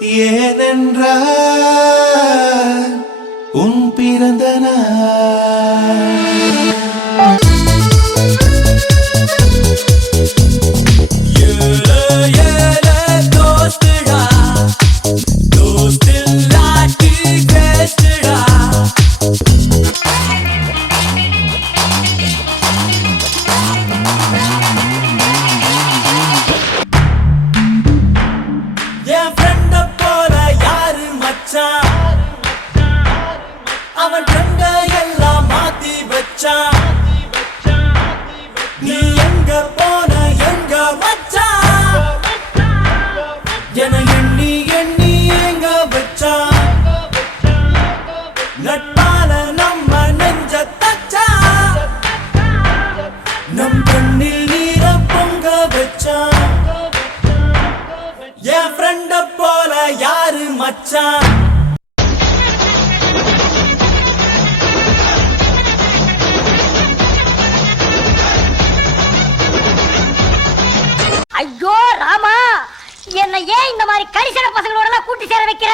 ஏனென்றால் உன் பிறந்த நாள். அவன் கண்ட எல்லாம் மாத்தி வச்சான். நீ எங்க போன எங்க வச்சான் என எண்ணி எண்ணி எங்க வச்சான். நட்பால நம்ம நெஞ்ச தச்சான். நம் கண்ணில் நீர பொங்க வச்சான். என் ஃப்ரெண்ட போல யாரு மச்சான். ஐயோ ராமா, என்ன ஏன் இந்த மாதிரி கரிசன பசங்களோட எல்லாம் கூட்டி சேர வைக்கிற?